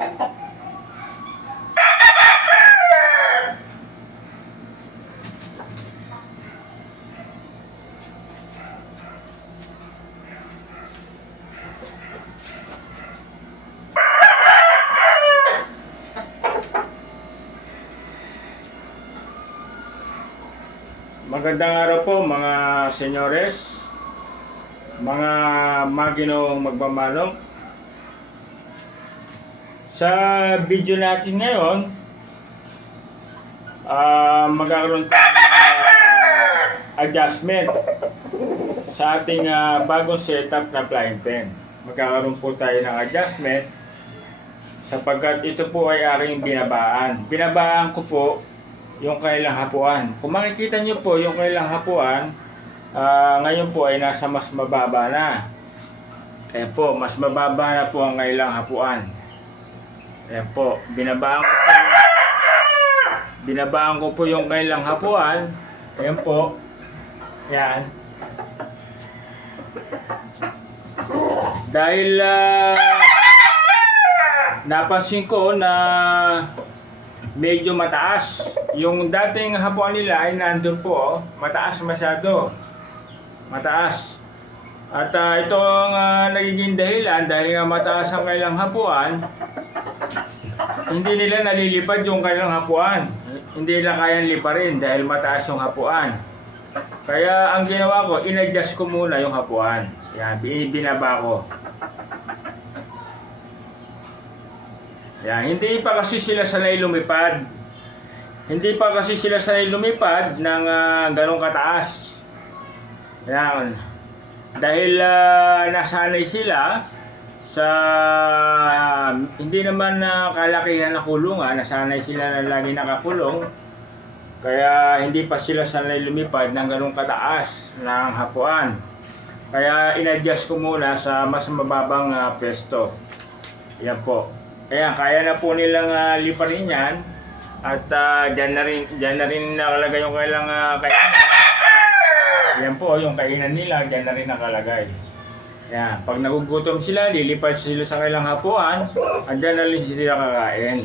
Magandang araw po mga senyores, mga maginoong magmamanok. Sa video natin ngayon, magkakaroon tayo ng adjustment sa ating bagong setup na flying pen. Magkakaroon po tayo ng adjustment sapagkat ito po ay aking binabaan. Binabaan ko po yung kailang hapuan. Kung makikita nyo po yung kailang hapuan, ngayon po ay nasa mas mababa na. Ayan po, mas mababa na po ang kailang hapuan. Ayan po, binabaan ko po yung kailang hapuan. Ayan po. Ayan. Dahil napansin ko na medyo mataas. Yung dating hapuan nila ay nandun po, mataas masyado. Mataas. At ito ang nagiging dahilan dahil nga mataas ang kailang hapuan, hindi nila nalilipad yung kailang hapuan. Hindi nila kayang liparin dahil mataas yung hapuan. Kaya ang ginawa ko, in-adjust ko muna yung hapuan. Yan, binaba ko. Yan, hindi pa kasi sila sanay lumipad. Hindi pa kasi sila sanay lumipad ng ganong kataas. Yan. Dahil nasanay sila sa hindi naman kalakihan na kulungan, nasanay sila na lagi nakakulong. Kaya hindi pa sila sanay lumipad ng ganong kataas ng hapuan. Kaya in-adjust ko muna sa mas mababang pwesto. Yan po. Ayan, kaya na po nilang liparin yan. At dyan na rin nakalagay yung kailang kainan. Ayan po, yung kainan nila, dyan na rin nakalagay. Ayan, pag nagugutom sila, lilipad sila sa kailang hapuan. At dyan na rin sila kakain.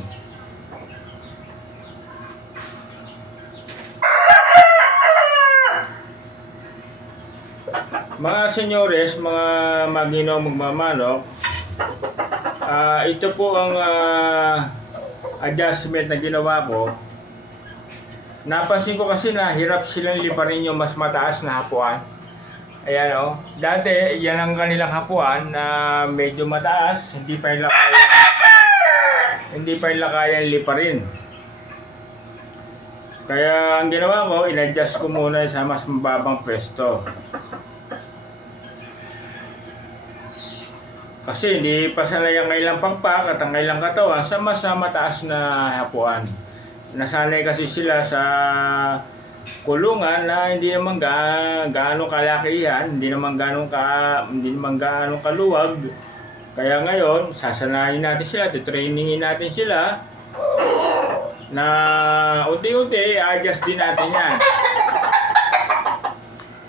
Mga senyores, mga maginoong magmamanok, ito po ang adjustment na ginawa ko. Napansin ko kasi na hirap silang liparin yung mas mataas na hapuan. Ayan o. Dati, yan ang kanilang hapuan na medyo mataas. Hindi pa nila kayang liparin. Kaya ang ginawa ko, in-adjust ko muna sa mas mababang pwesto. Kasi hindi pa sanay ang kailang pakpak at ang kailang katawan sa mas mataas na hapuan. Nasanay kasi sila sa kulungan na hindi naman gaano kalakihan, hindi naman gaano kaluwag. Kaya ngayon, sasanayin natin sila, titrainingin natin sila na unti-unti i-adjust din natin yan.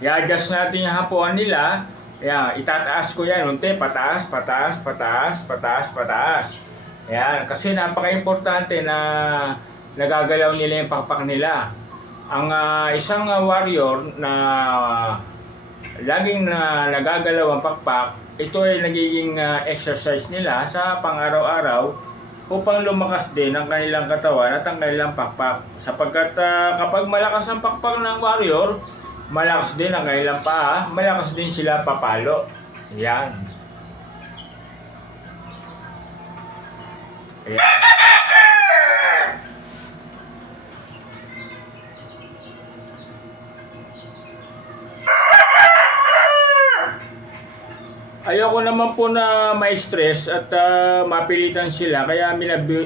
I-adjust natin yung hapuan nila. Yan, itataas ko yan, unti, pataas, pataas, pataas, pataas, pataas. Yan, kasi napaka-importante na nagagalaw nila yung pakpak nila. Ang isang warrior na laging nagagalaw ang pakpak, ito ay nagiging exercise nila sa pang-araw-araw upang lumakas din ang kanilang katawan at ang kanilang pakpak. Sapagkat kapag malakas ang pakpak ng warrior, malakas din ang kailang paa, malakas din sila papalo. Yan. Ayan. Ayoko naman po na ma-stress at mapilitan sila, kaya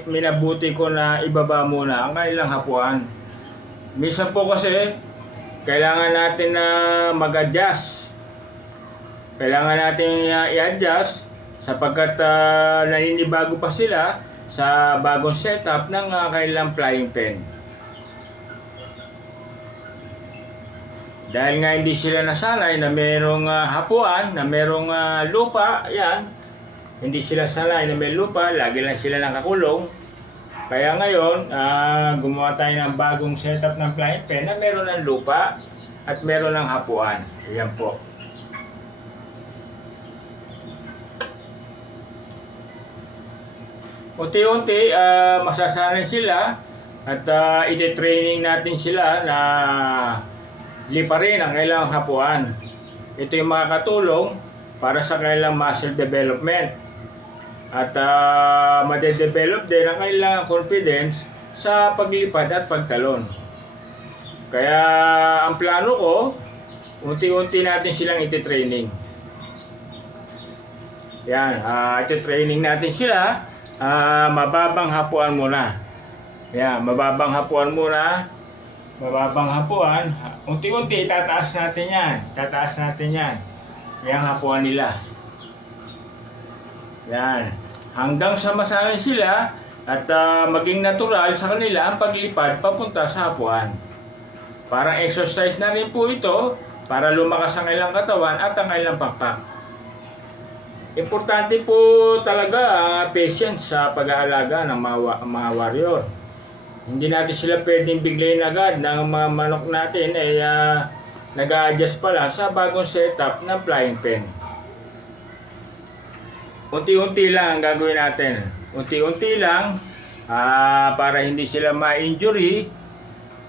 minabuti ko na ibaba muna ang kanilang hapuan. Minsan po kasi kailangan natin na mag-adjust. Kailangan natin i-adjust sapagkat naninibago pa sila sa bagong setup ng kanilang flying pen. Dahil nga hindi sila nasanay na merong hapuan, na merong lupa, yan. hindi sila sanay na may lupa, lagi lang sila nakakulong. Kaya ngayon, gumawa tayo ng bagong setup ng flying pen na meron ng lupa at meron ng hapuan. Ayan po. Unti-unti, masasanay sila at iti-training natin sila na liparin ang kailangang hapuan. Ito yung makakatulong para sa kailang muscle development. At madedevelop din ang kailangang confidence sa paglipad at pagtalon. Kaya ang plano ko, unti-unti natin silang iti-training. Yan, iti-training natin sila. Mababang hapuan muna. Yan, mababang hapuan muna. Mababang hapuan. Unti-unti tataas natin yan. Tataas natin yan. Yan hapuan nila. Yan. Hanggang sa masanay sila at maging natural sa kanila ang paglipad papunta sa hapuan. Parang exercise na rin po ito para lumakas ang kailang katawan at ang kailang pakpak. Importante po talaga ang patience sa pag-aalaga ng mga warrior. Hindi natin sila pwedeng biglayin agad ng mga manok natin ay nag-a-adjust pa lang sa bagong setup ng flying pen. Unti-unti lang ang gagawin natin. Unti-unti lang para hindi sila ma-injury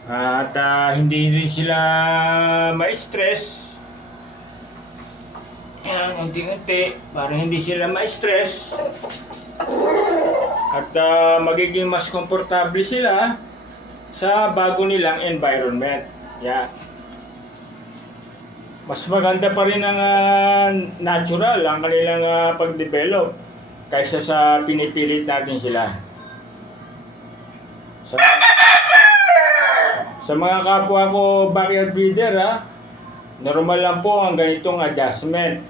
at hindi rin sila ma-stress. Yan, unti-unti para hindi sila ma-stress at magiging mas komportable sila sa bago nilang environment. Yan. Mas maganda pa rin ang natural ang kanilang pag-develop kaysa sa pinipilit natin sila. Sa mga kapwa ko backyard breeder, normal lang po ang ganitong adjustment.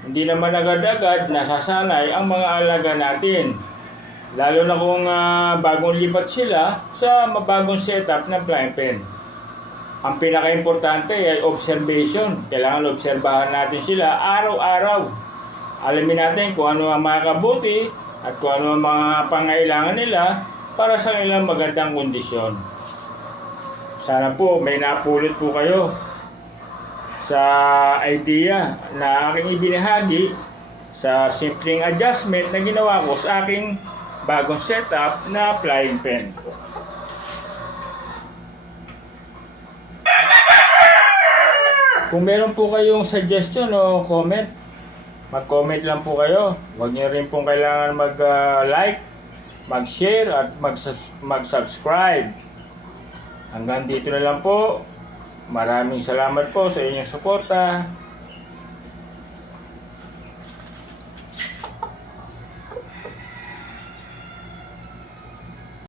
Hindi naman agad-agad nasasanay ang mga alaga natin. Lalo na kung bagong lipat sila sa mabagong setup ng flying pen. Ang pinaka-importante ay observation. Kailangan obserbahan natin sila araw-araw. Alamin natin kung ano ang makakabuti at kung ano ang mga pangailangan nila para sa kanilang magandang kondisyon. Sana po may napulot po kayo sa idea na aking ibinahagi sa simpleng adjustment na ginawa ko sa aking bagong setup na flying pen. Kung meron po kayong suggestion o comment, mag-comment lang po kayo. Huwag niyo rin pong kailangan mag-like, mag-share at mag-subscribe. Hanggang dito na lang po. Maraming salamat po sa inyong suporta.